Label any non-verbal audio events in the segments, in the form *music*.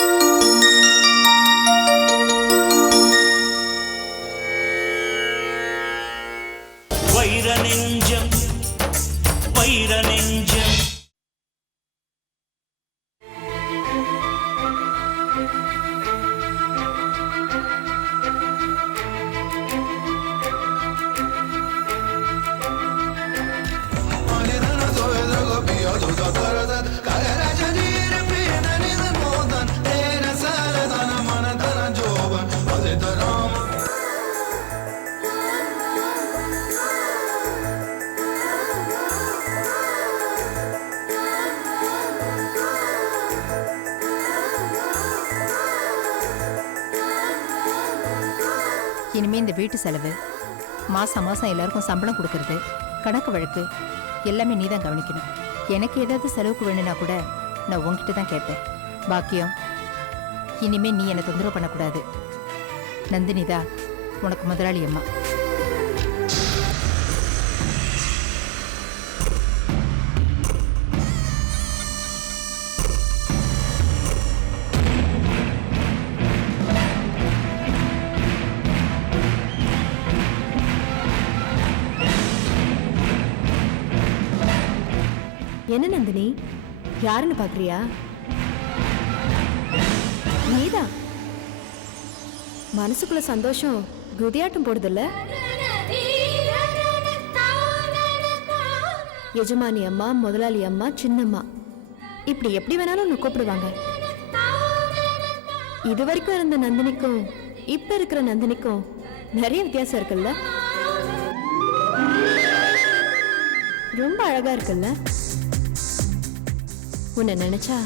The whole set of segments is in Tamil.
うん。இனிமே இந்த வீட்டு செலவு. மாசம் மாசம் எல்லாருக்கும் சம்பளம் கொடுக்கறது கணக்கு வழக்கு எல்லாமே நீ தான் கவனிக்கணும். எனக்கு ஏதாவது செலவுக்கு வேணும்னா கூட நான் உன்கிட்ட தான் கேட்பேன். பாக்கியம் இனிமே நீ என்னை தொந்தரவு பண்ணக்கூடாது. நந்தினிதா உனக்கு முதலாளி அம்மா. என்ன நந்தினி? யாருன்னு பாக்குறியா நீதான் மனசுக்குள்ள சந்தோஷம் குதியாட்டம் போடுதுல்ல? எஜமானி அம்மா முதலாளி அம்மா சின்னம்மா. இப்படி எப்படி வேணாலும் கூப்பிடுவாங்க. இது வரைக்கும் இருந்த நந்தினிக்கும் இப்ப இருக்கிற நந்தினிக்கும் நிறைய வித்தியாசம் இருக்குல்ல? ரொம்ப அழகா இருக்குல்ல? உன்னை நினைச்சா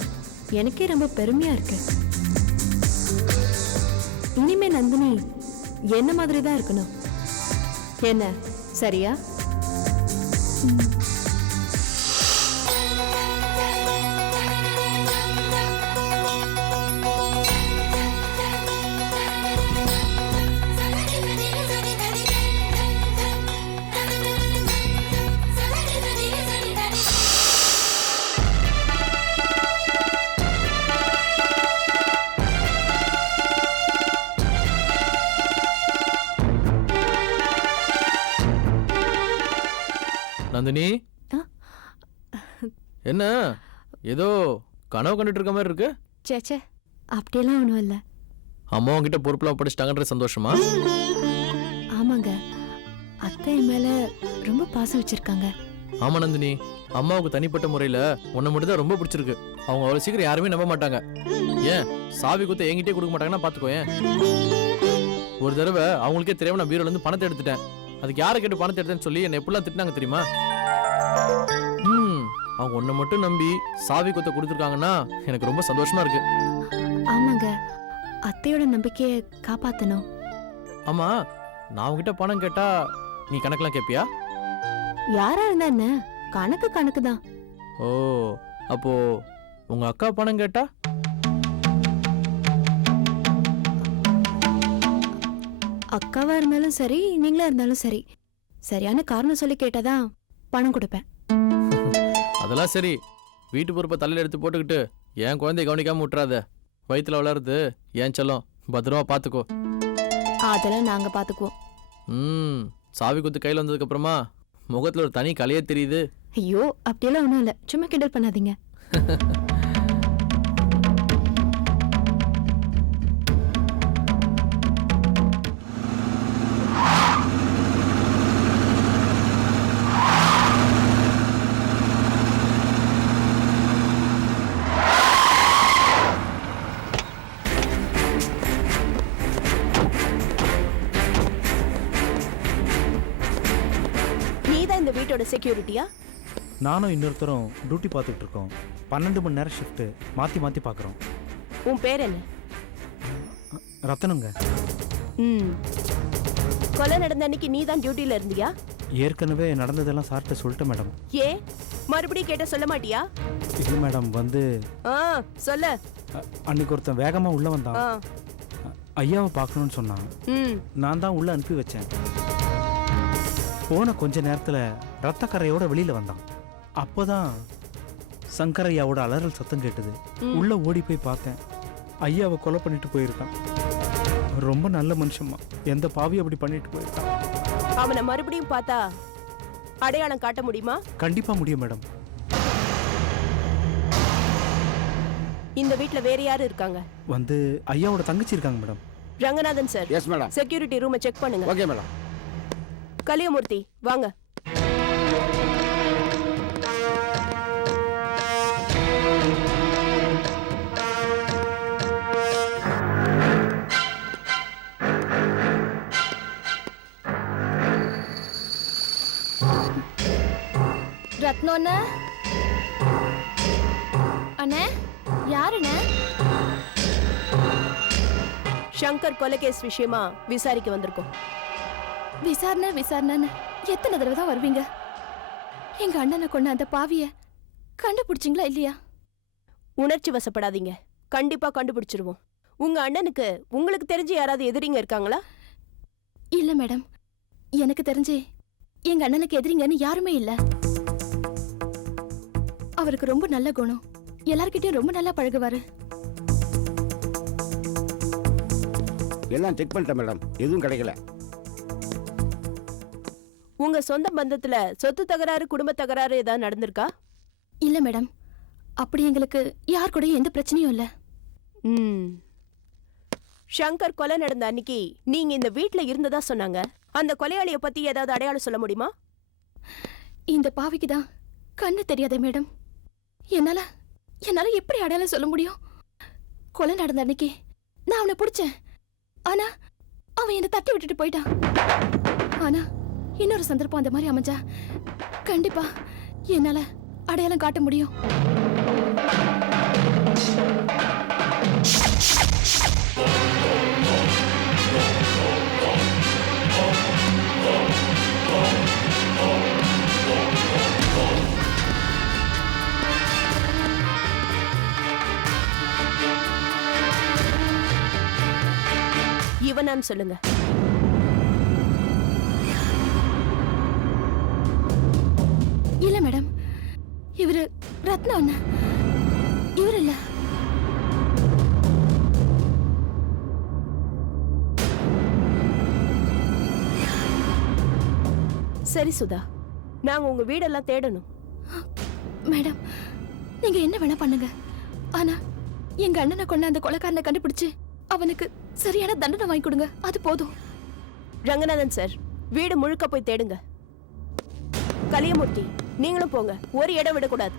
எனக்கே ரொம்ப பெருமையா இருக்கு. இனிமே நந்தினி என்ன மாதிரி தான் இருக்கணும்? என்ன சரியா? நந்தினி? என்ன? ஏதோ கனவு கண்டுட்டு இருக்க மாதிரி இருக்கு. சேச்சே அப்படியெல்லாம் ஒன்றும் இல்லை. அம்மா உங்ககிட்ட பொறுப்புலாம் படிச்சிட்டாங்கன்ற சந்தோஷமா? ஆமாங்க. அத்தை என் மேல ரொம்ப பாசம் வச்சிருக்காங்க. ஆமா நந்தினி. அம்மாவுக்கு தனிப்பட்ட முறையில உன்னை மட்டும் தான் ரொம்ப பிடிச்சிருக்கு. அவங்க அவ்வளவு சீக்கிரம் யாருமே நம்ப மாட்டாங்க. ஏன்? சாவி குத்த என்கிட்டயே கொடுக்க மாட்டாங்கன்னா பாத்துக்கோ ஏன்? ஒரு தடவை அவங்களுக்கே தெரியாம நான் பீரோல இருந்து பணத்தை எடுத்துட்டேன். அதுக்கு யாரை கேட்டு பணத்தை எடுத்தேன்னு சொல்லி என்னை எப்படிலாம் திட்டினாங்க தெரியுமா? ம் அவங்க உன்னை மட்டும் நம்பி சாவி குத்த கொடுத்துருக்காங்கன்னா எனக்கு ரொம்ப சந்தோஷமா இருக்கு. ஆமாங்க. அத்தையோட நம்பிக்கையை காப்பாத்தணும். ஆமா நான் உங்ககிட்ட பணம் கேட்டா நீ கணக்கெல்லாம் கேட்பியா யாரா இருந்தா என்ன? கணக்கு கணக்கு தான். ஓ அப்போ உங்க அக்கா பணம் கேட்டா? அக்காவா இருந்தாலும் சரி நீங்களா இருந்தாலும் சரி. சரியான காரணம் சொல்லி கேட்டாதான் பணம் கொடுப்பேன். அதெல்லாம் சரி. வீட்டு பொறுப்பை தலையில எடுத்து போட்டுக்கிட்டு என் குழந்தைய கவனிக்காம விட்டுறாத. வயித்துல வளருது ஏன் செல்லம். பத்திரமா பாத்துக்கோ. அதெல்லாம் நாங்க பாத்துக்குவோம். ம் சாவி குத்து கையில வந்ததுக்கு அப்புறமா முகத்துல ஒரு தனி கலையே தெரியுது. ஐயோ அப்படியெல்லாம் ஒண்ணும் இல்ல. சும்மா கிண்டல் பண்ணாதீங்க. *laughs* செக்யூரிட்டியா நானும் இன்னொருத்தரும் டியூட்டி பார்த்துட்டு இருக்கோம் பன்னெண்டு மணி நேரம் ஷிஃப்ட்டு மாற்றி மாற்றி பார்க்குறோம். உன் பேர் என்ன? ரத்தனங்க. ம். கொலை நடந்த அன்னைக்கு நீ தான் டியூட்டில இருந்தியா? ஏற்கனவே நடந்ததெல்லாம் சார்கிட்ட சொல்லிட்டேன் மேடம் ஏ? மறுபடியும் கேட்ட சொல்ல மாட்டியா? இல்லை மேடம் வந்து ஆ சொல்ல. அ- அன்னைக்கு ஒருத்தன் வேகமாக உள்ளே வந்தான். ஆ. ஐயாவை பார்க்கணும்னு சொன்னான். ம். நான் தான் உள்ளே அனுப்பி வச்சேன். போன கொஞ்ச நேரத்தில் ரத்தக்கரையோட வெளியில் வந்தான். அப்போதான் சங்கரையாவோட அலறல் சத்தம் கேட்டது. உள்ளே ஓடி போய் பார்த்தேன். ஐயாவை கொலை பண்ணிட்டு போயிருக்கான். ரொம்ப நல்ல மனுஷம்மா. எந்த பாவி அப்படி பண்ணிட்டு போயிருக்கான். அவனை மறுபடியும் பார்த்தா அடையாளம் காட்ட முடியுமா? கண்டிப்பா முடியும் மேடம். இந்த வீட்ல வேற யாரு இருக்காங்க? வந்து ஐயாவோட தங்கச்சி இருக்காங்க madam. Ranganathan sir. Yes madam security ரூமை செக் பண்ணுங்க. ஓகே மேடம் கலியமூர்த்தி வாங்க. ரத்னம் அண்ணா அண்ணே யாருண்ணே? சங்கர் கொலைகேஸ் விஷயமா விசாரிக்க வந்திருக்கோம். விசாரணை விசாரணைன்னு எத்தனை தடவை தான் வருவீங்க? எங்க அண்ணனை கொண்ட அந்த பாவிய கண்டுபிடிச்சிங்களா இல்லையா? உணர்ச்சி வசப்படாதீங்க. கண்டிப்பா கண்டுபிடிச்சிருவோம். உங்க அண்ணனுக்கு உங்களுக்கு தெரிஞ்சு யாராவது எதிரிங்க இருக்காங்களா? இல்ல மேடம். எனக்கு தெரிஞ்சு எங்க அண்ணனுக்கு எதிரிங்கன்னு யாருமே இல்ல. அவருக்கு ரொம்ப நல்ல குணம். எல்லார்கிட்டயும் ரொம்ப நல்லா பழகுவாரு. எல்லாம் செக் பண்ணிட்டேன் மேடம். எதுவும் கிடைக்கல. உங்க சொந்த பந்தத்துல சொத்து தகராறு குடும்ப தகராறு ஏதாவது நடந்திருக்கா? இல்ல மேடம். அப்படி எங்களுக்கு யார் கூடயும் எந்த பிரச்சனையும் இல்ல. ம். சங்கர் கொலை நடந்த அன்னைக்கு நீங்க இந்த வீட்ல இருந்ததா சொன்னாங்க? அந்த கொலையாளிய பத்தி ஏதாவது அடையாளம் சொல்ல முடியுமா? இந்த பாவிக்கு தான் கண்ணு தெரியாதே மேடம். என்னால என்னால எப்படி அடையாளம் சொல்ல முடியும்? கொலை நடந்த அன்னைக்கு நான் அவனை பிடிச்சேன். ஆனா அவன் என்னை தட்டி விட்டுட்டு போயிட்டான். ஆனா இன்னொரு சந்தர்ப்பம் அந்த மாதிரி அமைஞ்சா கண்டிப்பா என்னால அடையாளம் காட்ட முடியும். இவனான்னு சொல்லுங்க. சரி சுதா. நாங்க உங்க வீடெல்லாம் தேடணும். மேடம் நீங்க என்ன வேணா பண்ணுங்க. ஆனா எங்க அண்ணனை கொண்ட அந்த கொலைக்காரனை கண்டுபிடிச்சு அவனுக்கு சரியான தண்டனை வாங்கி கொடுங்க. அது போதும். ரங்கநாதன் சார் வீடு முழுக்க போய் தேடுங்க. கலியமூர்த்தி நீங்களும் போங்க. ஒரு இடம் விடக்கூடாது.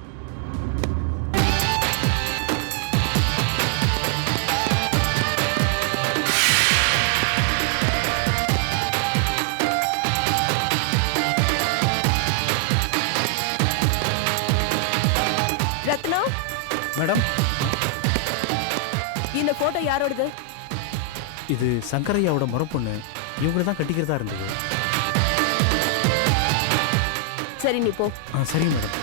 போட்டோ யாரோடது? இது சங்கரையாவோட முறை பொண்ணு இவங்களை தான் கட்டிக்கிறதா இருந்தது. சரி நீ போ. ஆ சரிங்க மேடம்.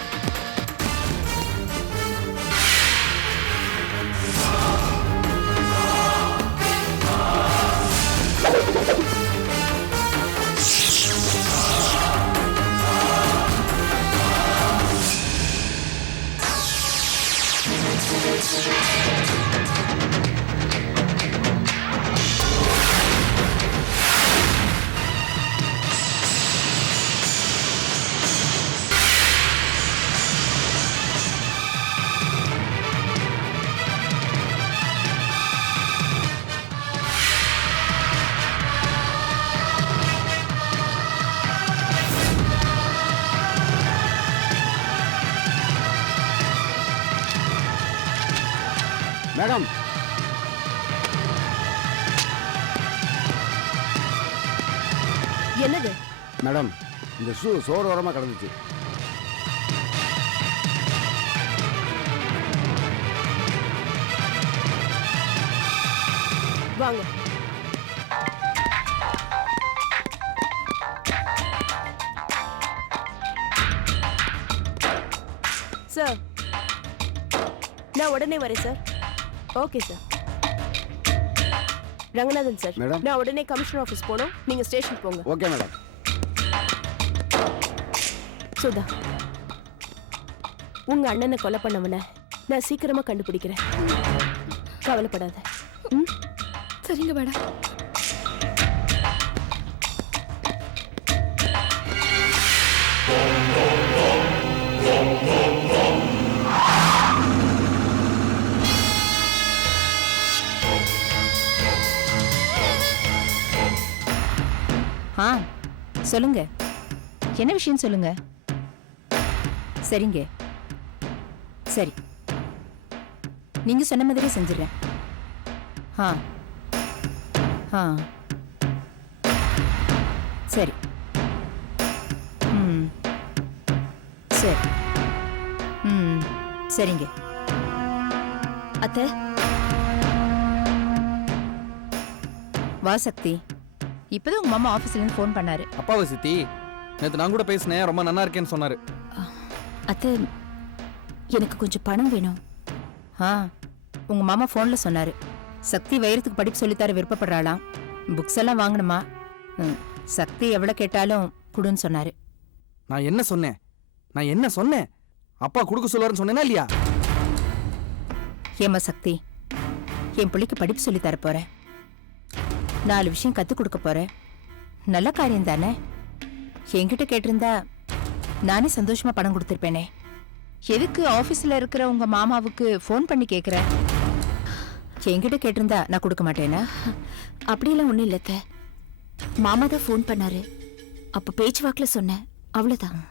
மேடம் என்னது? மேடம் இந்த ஷூ சோறு ஓரமாக கிடந்துச்சு வாங்க. சார் நான் உடனே வரேன் sir. Okay sir Ranganathan sir madam. நான் உடனே கமிஷனர் ஆஃபீஸ் போகணும். நீங்க ஸ்டேஷன் போங்க. ஓகே மேடம் சுதா உங்க அண்ணனை கொலை பண்ணவன நான் சீக்கிரமா கண்டுபிடிக்கிறேன். கவலைப்படாத. சரிங்க மேடம் சொல்லுங்க. என்ன விஷயம் சொல்லுங்க? சரிங்க. சரி. நீங்க சொன்ன மாதிரியே செஞ்சிடறேன். ஆ. ஆ. சரி. ம். சரி. ம். சரிங்க. அத்தை. வா சக்தி. இப்பதான் உங்க மாமா ஆபீஸ்ல இருந்து ஃபோன் பண்ணாரு. அப்பாவை சித்தி? நேற்று நான் கூட பேசினேன் ரொம்ப நல்லா இருக்கேன்னு சொன்னாரு. அத்தை எனக்கு கொஞ்சம் பணம் வேணும். ஆ உங்க மாமா ஃபோன்ல சொன்னாரு. சக்தி வைரத்துக்கு படிப்பு சொல்லித்தர விருப்பப்படுறாளாம் புக்ஸ் எல்லாம் வாங்கணுமா? ம், சக்தி எவ்வளவு கேட்டாலும் குடுன்னு சொன்னாரு. நான் என்ன சொன்னேன்? நான் என்ன சொன்னேன்? அப்பா கொடுக்க சொல்லுவாருன்னு சொன்னேனா இல்லையா? ஏம்மா சக்தி என் பிள்ளைக்கு படிப்பு சொல்லி தர போறேன். நாலு விஷயம் கத்து கொடுக்க போறேன். நல்ல காரியம் தானே? என்கிட்ட கேட்டிருந்தா நானே சந்தோஷமா பணம் கொடுத்துருப்பேனே. எதுக்கு ஆபீஸ்ல இருக்கிற உங்க மாமாவுக்கு ஃபோன் பண்ணி கேக்குற? என்கிட்ட கேட்டிருந்தா நான் கொடுக்க மாட்டேனா? அப்படியெல்லாம் ஒண்ணும் இல்ல அத்தை. மாமா தான் ஃபோன் பண்ணாரு. அப்ப பேச்சுவாக்குல சொன்னேன். அவ்வளவுதான்.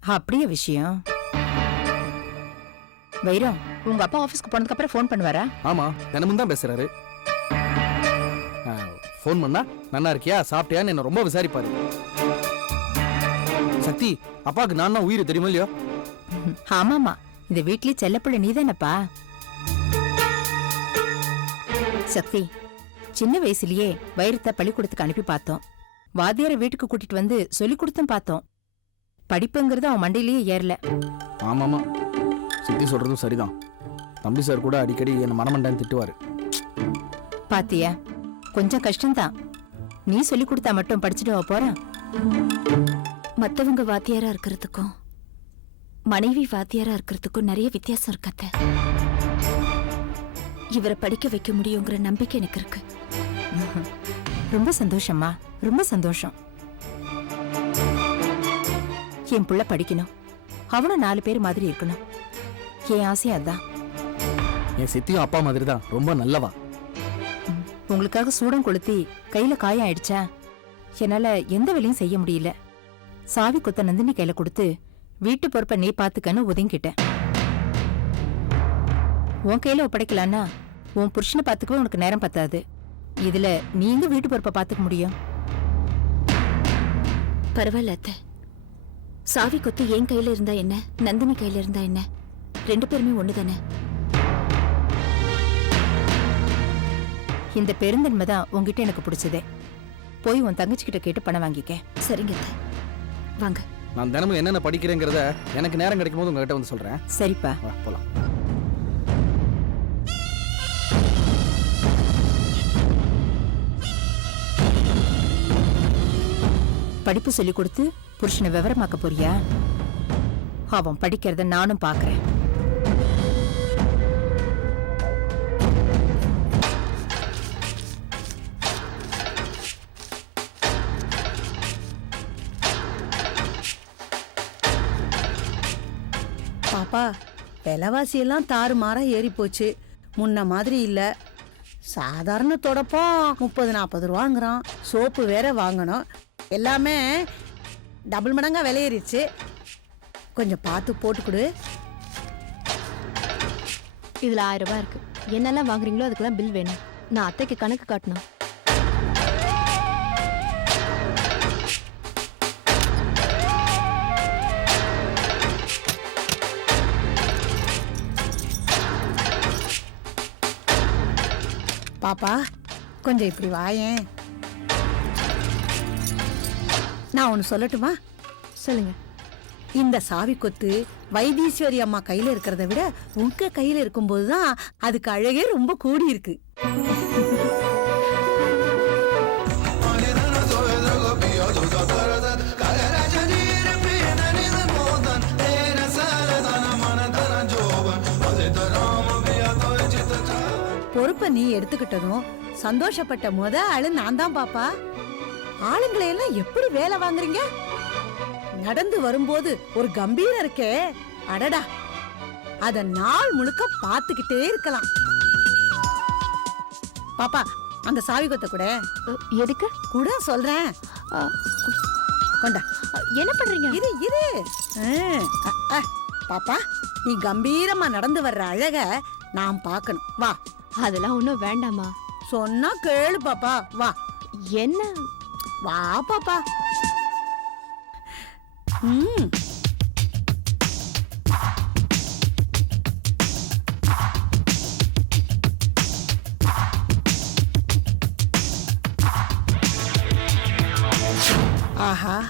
அப்படியே விஷயம். வைரம் உங்க அப்பா ஆபீஸ்க்கு போனதுக்கு அப்புறம் ஃபோன் பண்ணுவாரா? ஆமா தினமும் தான் பேசுறாரு. ஃபோன் பண்ணா நல்லா இருக்கியா? சாப்பிட்டியான்னு என்ன ரொம்ப விசாரிப்பாரு. சக்தி அப்பாவுக்கு நான் தான் உயிர் தெரியுமா இல்லையோ? ஆமாமா இந்த வீட்லயே செல்லப்பிள்ளை நீதானப்பா. சக்தி சின்ன வயசுலயே வைரத்தை பள்ளிக்கூடத்துக்கு அனுப்பி பார்த்தோம். வாத்தியாரை வீட்டுக்கு கூட்டிட்டு வந்து சொல்லி கொடுத்தும் பார்த்தோம். படிப்புங்கிறது அவன் மண்டையிலேயே ஏறல. ஆமாமா சித்தி சொல்றதும் சரிதான். தம்பி சார் கூட அடிக்கடி என்ன மனமண்டான்னு திட்டுவாரு. பாத்தியா? கொஞ்சம் கஷ்டம்தான். நீ சொல்லி கொடுத்தா மட்டும் படிச்சுட்டு வா போறான். மத்தவங்க வாத்தியாரா இருக்கிறதுக்கும் மனைவி வாத்தியாரா இருக்கிறதுக்கும் நிறைய வித்தியாசம் இருக்கு அத்தை. இவரை படிக்க வைக்க முடியுங்கிற நம்பிக்கை எனக்கு இருக்கு. ரொம்ப சந்தோஷம்மா ரொம்ப சந்தோஷம். என் புள்ள படிக்கணும். அவனும் நாலு பேர் மாதிரி இருக்கணும். என் ஆசையும் அதான். என் சித்தியும் அப்பா மாதிரி தான் ரொம்ப நல்லவா? உங்களுக்காக சூடம் கொளுத்தி கையில காயம் ஆயிடுச்சா? என்னால எந்த வேலையும் செய்ய முடியல. சாவி கொத்த நந்தினி கையில கொடுத்து வீட்டு பொறுப்பை நீ பாத்துக்கன்னு ஒதுங்கிட்டேன் உன் கையில ஒப்படைக்கலான்னா உன் புருஷனை பாத்துக்கவே உனக்கு நேரம் பத்தாது. இதுல நீங்க வீட்டு பொறுப்பை பாத்துக்க முடியும்? பரவாயில்ல அத்தை. சாவி கொத்து என் கையில இருந்தா என்ன? நந்தினி கையில இருந்தா என்ன? ரெண்டு பேருமே ஒண்ணுதானே? இந்த பெருந்தன்மை தான் உன்கிட்ட எனக்கு பிடிச்சதே. போய் உன் தங்கச்சி கிட்ட கேட்டு பணம் வாங்கிக்க. சரிங்க அத்தை. வாங்க. நான் தினமும் என்னென்ன படிக்கிறேங்கிறத எனக்கு நேரம் கிடைக்கும் போது உங்ககிட்ட வந்து சொல்றேன். சரிப்பா. வா போலாம். படிப்பு சொல்லி கொடுத்து புருஷனை விவரமாக்க போறியா? அவன் படிக்கிறத நானும் பாக்குறேன். பாப்பா விலைவாசியெல்லாம் எல்லாம் தாறுமாறா ஏறி போச்சு முன்ன மாதிரி இல்லை. சாதாரண தொடப்பம் முப்பது நாற்பது ரூபாங்கிறான். சோப்பு வேற வாங்கணும். எல்லாமே டபுள் மடங்கா விலையேறிச்சு கொஞ்சம் பார்த்து போட்டு கொடு. இதுல ஆயிரம் ரூபாய் இருக்கு. என்னெல்லாம் வாங்குறீங்களோ அதுக்கெல்லாம் பில் வேணும். நான் அத்தைக்கு கணக்கு காட்டணும். பாப்பா கொஞ்சம் இப்படி வாயேன் நான் ஒன்று சொல்லட்டுமா? சொல்லுங்க. இந்த சாவி கொத்து வைத்தீஸ்வரி அம்மா கையில இருக்கிறத விட உங்க கையில இருக்கும்போது தான் அதுக்கு அழகே ரொம்ப கூடி இருக்கு பொறுப்பை நீ எடுத்துக்கிட்டதும் சந்தோஷப்பட்ட முத ஆளு நான் தான் பாப்பா. ஆளுங்களை எல்லாம் எப்படி வேலை வாங்குறீங்க? நடந்து வரும்போது ஒரு கம்பீரம் இருக்கே. அடடா. அத நாள் முழுக்க பார்த்துக்கிட்டே இருக்கலாம். பாப்பா அந்த சாவி கொத்த கூட. எதுக்கு? கூட சொல்றேன். கொண்டா. என்ன பண்றீங்க? இரு இரு. பாப்பா நீ கம்பீரமா நடந்து வர்ற அழக நான் பார்க்கணும். வா. அதெல்லாம் ஒன்றும் வேண்டாமா சொன்னா கேளு பாப்பா. வா. என்ன? வா பாப்பா. ம். ஆஹா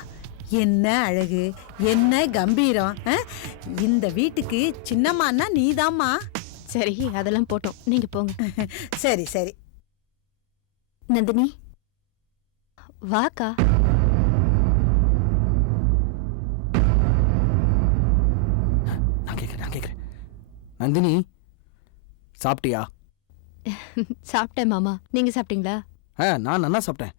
என்ன அழகு. என்ன கம்பீரம்? இந்த வீட்டுக்கு சின்னம்மான்னா நீதாம்மா. சரி அதெல்லாம் போட்டோம். நீங்க போங்க. *laughs* சரி சரி. நந்தினி வாக்கா. நான் கேட்குறேன் நான் கேட்குறேன் நந்தினி சாப்பிட்டியா? *laughs* சாப்பிட்டேன் மாமா. நீங்க சாப்பிட்டீங்களா? ஆ நான் நன்னா சாப்பிட்டேன்.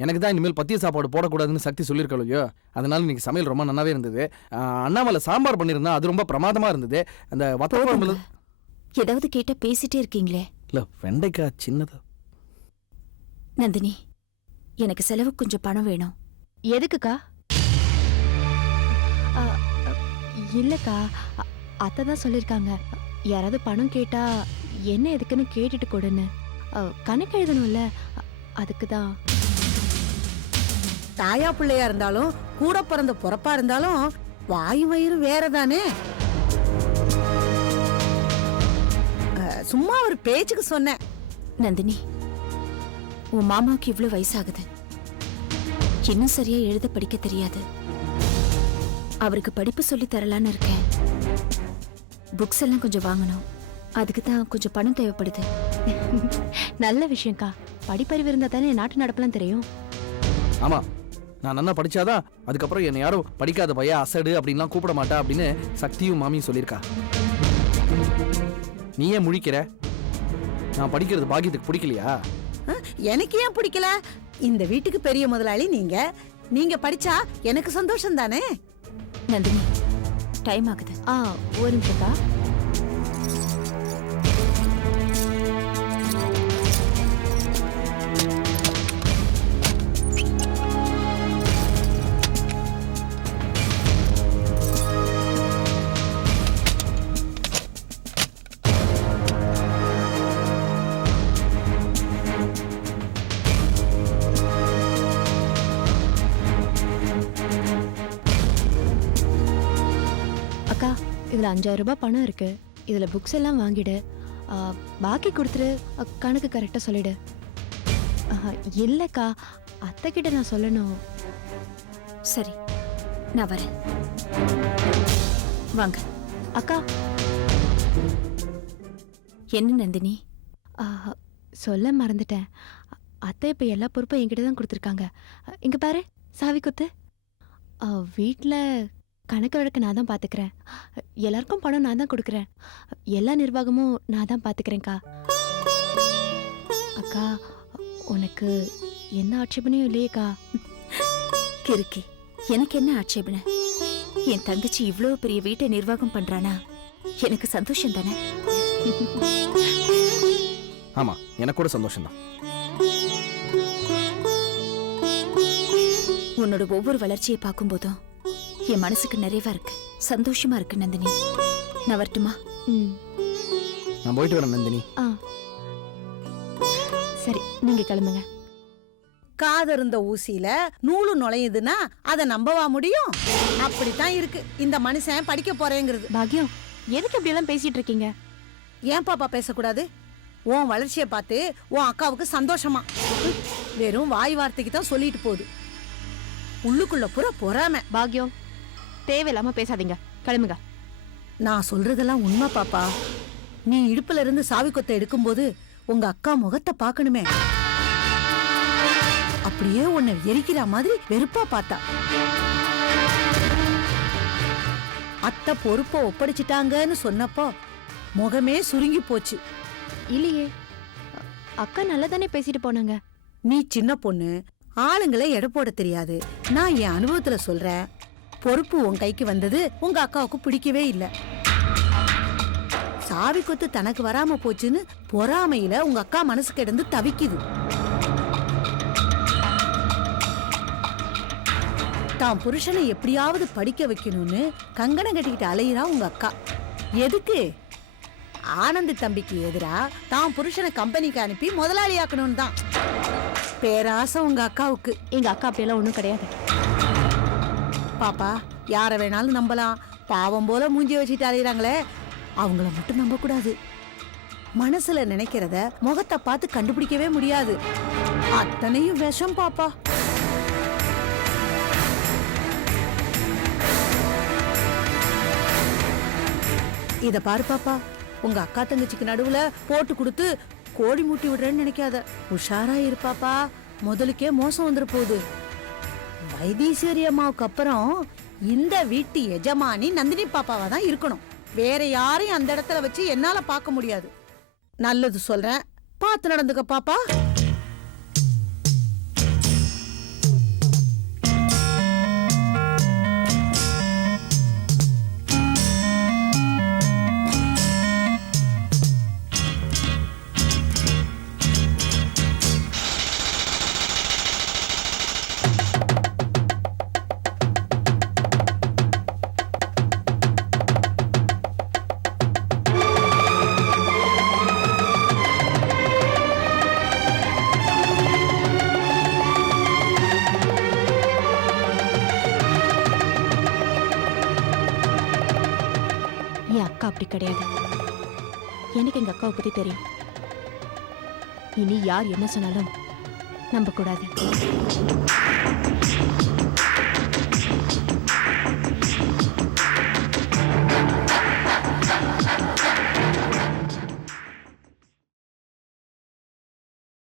எனக்கு தான் இனிமேல் பத்திய சாப்பாடு போடக்கூடாதுன்னு சக்தி சொல்லியிருக்காள் இல்லையோ? அதனால இன்னைக்கு சமையல் ரொம்ப நல்லாவே இருந்தது. அண்ணாமலை சாம்பார் பண்ணியிருந்தா அது ரொம்ப பிரமாதமா இருந்தது. அந்த வத்த ஏதாவது கேட்டா பேசிட்டே இருக்கீங்களே? இல்ல வெண்டைக்காய் சின்னதா. நந்தினி எனக்கு செலவுக்கு கொஞ்சம் பணம் வேணும். எதுக்குக்கா? அ, அ, இல்லக்கா அ- அத்தை தான் சொல்லியிருக்காங்க யாராவது பணம் கேட்டா என்ன எதுக்குன்னு கேட்டுட்டு கொடுன்னு. அ, கணக்கு எழுதணும்ல அ- அதுக்கு தான். தாயா பிள்ளையா இருந்தாலும் கூட பிறந்த பொறப்பா இருந்தாலும் வாய் வயிறு வேறதானே? சும்மா ஒரு பேச்சுக்கு சொன்னேன். நந்தினி உன் மாமாவுக்கு இவ்ளோ வயசாகுது. இன்னும் சரியா எழுத படிக்க தெரியாது. அவருக்கு படிப்பு சொல்லி தரலான்னு இருக்கேன். புக்ஸ் எல்லாம் கொஞ்சம் வாங்கணும். அதுக்கு தான் கொஞ்சம் பணம் தேவைப்படுது. நல்ல விஷயம்க்கா. படிப்பறிவு இருந்தா தானே நாட்டு நடப்பெல்லாம் தெரியும். ஆமா. நான் நன்னா படிச்சாதான் அதுக்கப்புறம் என்னை யாரும் படிக்காத பையன் அசடு அப்படின்லாம் கூப்பிட மாட்டா அப்படின்னு சக்தியும் மாமியும் சொல்லியிருக்கா. நீ ஏன் முழிக்கிற? நான் படிக்கிறது பாக்கியத்துக்கு பிடிக்கலையா? எனக்கு ஏன் பிடிக்கல? இந்த வீட்டுக்கு பெரிய முதலாளி நீங்க. நீங்க படிச்சா எனக்கு சந்தோஷம் தானே நந்தினி டைம் ஆகுது. ஆ ஒரு நிமிஷம்க்கா அக்கா இதுல அஞ்சாயிரம் ரூபாய் பணம் இருக்கு. இதுல புக்ஸ் எல்லாம் வாங்கிடு. ஆ, பாக்கி கொடுத்துரு அ, கணக்கு கரெக்டா சொல்லிடு. ஆஹா, இல்லக்கா அத்தை கிட்ட நான் சொல்லணும். சரி நான் வரேன். வாங்க. அக்கா. என்ன நந்தினி? ஆஹா, சொல்ல மறந்துட்டேன். அ- அத்தை இப்போ எல்லா பொறுப்பும் என்கிட்ட தான் கொடுத்துருக்காங்க. இங்க பாரு சாவி குத்து. வீட்டில் கணக்கு வழக்கு நான் தான் பார்த்துக்கிறேன் எல்லாருக்கும் பணம் நான் தான் கொடுக்குறேன். எல்லா நிர்வாகமும் நான் தான் பார்த்துக்கிறேன்க்கா அக்கா உனக்கு எந்த ஆட்சேபனையும் இல்லையேக்கா? கிறுக்கி எனக்கு என்ன ஆட்சேபனை? என் தங்கச்சி இவ்ளோ பெரிய வீட்டை நிர்வாகம் பண்றானா? எனக்கு சந்தோஷம் தானே? ஆமா எனக்கு கூட சந்தோஷம்தான். உன்னோட ஒவ்வொரு வளர்ச்சியை பார்க்கும்போதும் என் மனசுக்கு நிறைவா இருக்கு. சந்தோஷமா இருக்கு நந்தினி. நான் வரட்டுமா? ம். நான் போயிட்டு வரேன் நந்தினி. ஆ. சரி நீங்கள் கிளம்புங்க. காதருந்த ஊசியில நூலு நுழையுதுன்னா அதை நம்பவா முடியும்? அப்படித்தான் இருக்கு. இந்த மனுஷன் படிக்க போறேங்கிறது. பாக்யம் எதுக்கு இப்படியெல்லாம் பேசிட்டு இருக்கீங்க? ஏன் பாப்பா பேசக்கூடாது? உன் வளர்ச்சியை பார்த்து உன் அக்காவுக்கு சந்தோஷமா? வெறும் வாய் வார்த்தைக்கு தான் சொல்லிட்டு போகுது. உள்ளுக்குள்ள புற பொறாம. பாக்யம் தேவையில்லாம பேசாதீங்க. கிளம்புங்க. நான் சொல்றதெல்லாம் உண்மை பாப்பா. நீ இடுப்புல இருந்து சாவி கொத்தை எடுக்கும்போது உங்க அக்கா முகத்தை பார்க்கணுமே. அப்படியே உன்னை எரிக்கிற மாதிரி வெறுப்பா பார்த்தா. அத்தை பொறுப்பை ஒப்படைச்சிட்டாங்கன்னு சொன்னப்போ முகமே சுருங்கி போச்சு. இல்லையே. அக்கா நல்லா தானே பேசிட்டு போனாங்க. நீ சின்ன பொண்ணு ஆளுங்களை எடை போட தெரியாது. நான் என் அனுபவத்துல சொல்றேன் பொறுப்பு உன் கைக்கு வந்தது உங்க அக்காவுக்கு பிடிக்கவே இல்லை. சாவி கொத்து தனக்கு வராம போச்சுன்னு பொறாமையில உங்க அக்கா மனசு கிடந்து தவிக்குது. தான் புருஷனை எப்படியாவது படிக்க வைக்கணும்னு கங்கணம் கட்டிக்கிட்டு அலையிறா உங்க அக்கா. எதுக்கு? ஆனந்த் தம்பிக்கு எதிரா தான் புருஷனை கம்பெனிக்கு அனுப்பி முதலாளியாக்கணும்னு தான். பேராசை உங்க அக்காவுக்கு. எங்க அக்கா அப்படியெல்லாம் ஒன்றும் கிடையாது. பாப்பா யாரை வேணாலும் நம்பலாம். பாவம் போல மூஞ்சி வச்சுட்டு அலையிறாங்களே. அவங்கள மட்டும் நம்ப கூடாது மனசுல நினைக்கிறத முகத்தை பார்த்து கண்டுபிடிக்கவே முடியாது. அத்தனையும் விஷம் பாப்பா. இத பாரு பாப்பா. உங்க அக்கா தங்கச்சிக்கு நடுவுல போட்டு கொடுத்து கோடி மூட்டி விடுறேன்னு நினைக்காத. உஷாரா இருப்பாப்பா முதலுக்கே மோசம் வந்துரு போகுது. வைத்தீஸ்வரி அம்மாவுக்கு அப்புறம் இந்த வீட்டு எஜமானி நந்தினி பாப்பாவா தான் இருக்கணும். வேற யாரையும் அந்த இடத்துல வச்சு என்னால பார்க்க முடியாது. நல்லது சொல்றேன். பார்த்து நடந்துக்க பாப்பா. எங்க அக்காவை பத்தி தெரியும். இனி யார் என்ன சொன்னாலும் நம்ப கூடாது